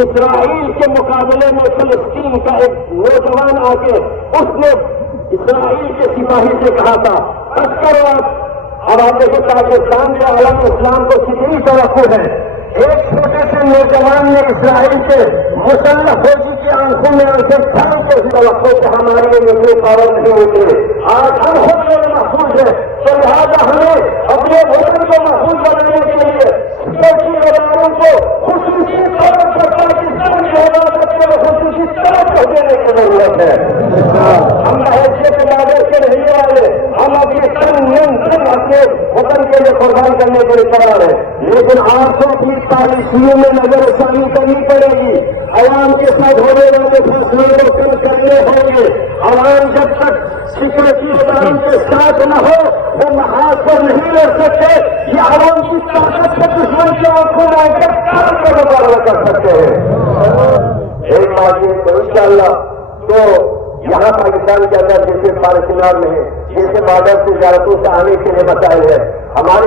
اسرائیل کے مقابلے میں فلسطین کا ایک نوجوان آ کے اس نے اسرائیل کے سپاہی سے کہا تھا بس کرو اب آپ دیکھیں پاکستان کے عالم اسلام کو کتنی توقع ہے. ایک چھوٹے سے نوجوان نے اسرائیل کے مسلح فوجی کی آنکھوں میں آنکھیں ڈھال کے توقع کہ ہماری یہ پاور نہیں ہوتی. آج ہم خود میں محفوظ ہیں تو لہٰذا ہمیں اپنے وطن کو محفوظ بنانے کے لیے سیاسی اداروں کو خصوصی طور پر پاکستان کی حفاظت کو خصوصی طرح دینے کی ضرورت ہے. ہم حیثیت دعوے کے رہنے والے ہم اپنے تن اپنے وطن کے لیے قربان کرنے کے لیے تیار ہیں, لیکن آپ کو اپنی پالیسیوں میں نظر ثانی کرنی پڑے گی. عوام کے ساتھ ہونے والے فیصلوں کو کم کرنے ہوں گے. عوام جب تک سیکورٹی اداروں کے ساتھ نہ ہو وہ محاذ پر نہیں لڑ سکتے. یہ عوام کی طاقت سے دشمن کی آنکھوں میں کام کا مقابلہ کر سکتے ہیں. ایک بات یہ تو انشاءاللہ تو یہاں پاکستان کے اندر جیسے فارسینات میں جیسے بارڈر سے زیارتوں سے آنے کے لیے مسائل ہے ہمارے